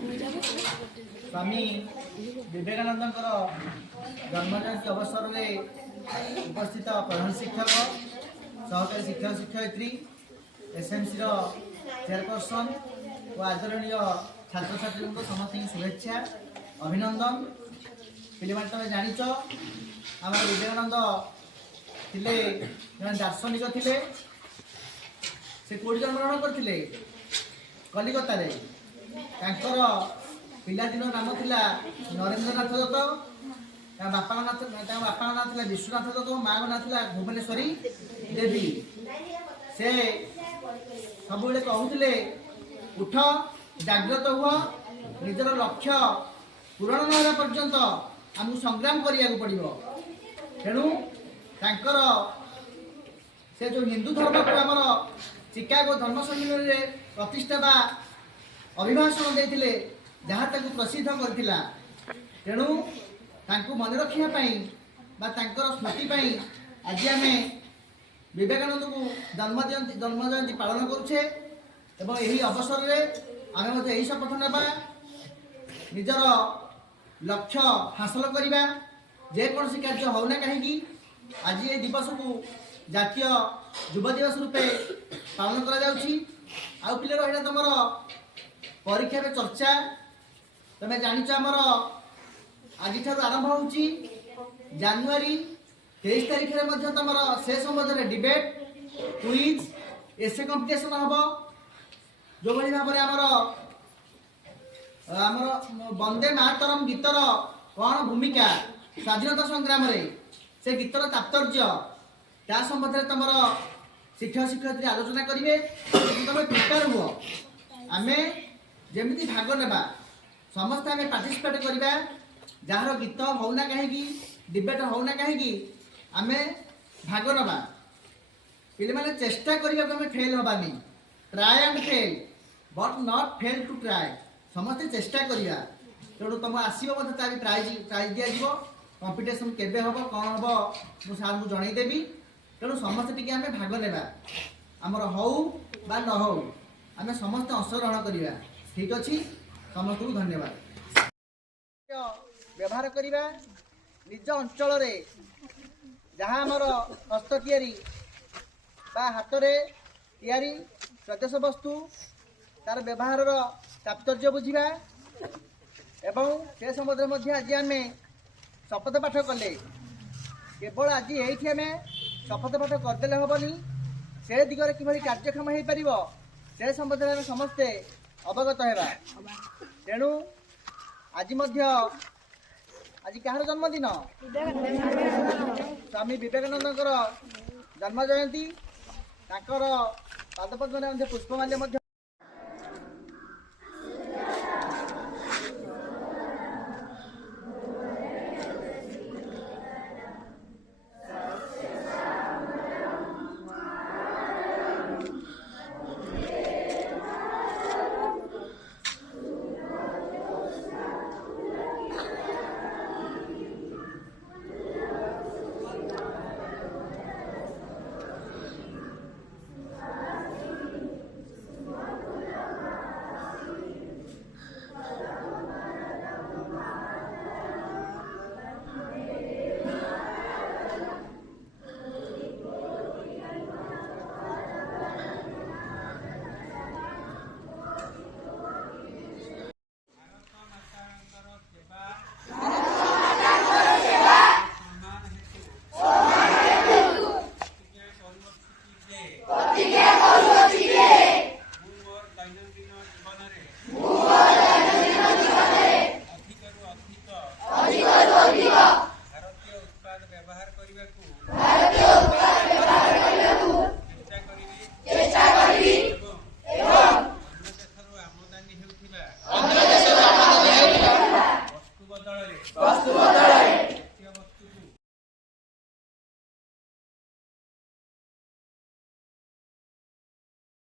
स्वामी विवेकानंद जन्मजयंती अवसर में उपस्थित प्रधान शिक्षक सहकारी शिक्षक शिक्षयित्री एसएमसी चेयरपर्सन और आदरणीय छात्र छात्री समस्त शुभेच्छा अभिनंदन। पे तुम जाच आम विवेकानंद थे जन दार्शनिक थे से कौटी जन्मग्रहण करते कलिकता पिलादिन नाम थिला नरेंद्रनाथ दत्त बापा ना था विश्वनाथ दत्त माँ ना था भुवनेश्वरी देवी। से सब कहते उठ जाग्रत हुआ निजर लक्ष्य पूरण न पर्यंत आमको संग्राम करिया पड़ो। तेणु से जो हिंदू धर्म को आमर चिकागो धर्म सम्मेलन में प्रतिष्ठा बा अभिभाषण देते जहाँ प्रसिद्ध करथिला। तेणु मन रखापी स्मृति आज आम विवेकानंद को जन्मजयंती पालन करुचे एवं यही अवसर में आम यही शपथ ना निजर लक्ष्य हासिल करवा जेकोसी कार्य होना कहीं आज ये दिवस को जातीय युव दिवस रूपे पालन करा पिले रहा तुम परीक्षा पे चर्चा तुम जाच आमर आज आरंभ हो जानुरी 23 तारीख में तुम से संबंध में डिबेट क्विज एसे कंपिटिशन हम जो भाई भाव आमर वंदे मातरम गीतर कौन भूमिका स्वाधीनता संग्राम से गीतर तात्पर्य ता संबंध में तुम शिक्षक शिक्षयित्री आलोचना करेंगे। तुम प्रिपेयर हुआ आम जमी भाग ना समस्त आम पार्टिसिपेट करवा जार गीत होना कहीं डिबेट होना कहीं आम भाग ना पे मैंने चेष्टा करने फेल हबानी try and fail but not fail to try समस्ते चेष्टा करवा। तेणु तुम आसो प्राइज दि कंपिटिशन केबे हम कौन हम मुझे सार को जनईदेवी। तेणु समस्ते टी आम भाग ना आमर हो बा न हो आम समस्त अंशग्रहण करवा। ठीक अच्छे समस्त को धन्यवाद। व्यवहार करवा निज अंचल जहाँ आमर हस्त तैयारी बा हाथ तैयारी स्वदेश वस्तु तार व्यवहार तात्पर्य बुझा एवं से संबंध में आज आम शपथ पाठ कले केवल आज ये आम शपथ पाठ करदे हेनी से दिगरे कि कार्यक्षम हो पार से संबंध में समस्ते अवगत है। तेणु आज कहार जन्मदिन स्वामी विवेकानंद जन्म जयंती पादपद्म पुष्पमाल्य भारतीय उत्पाद व्यवहार करने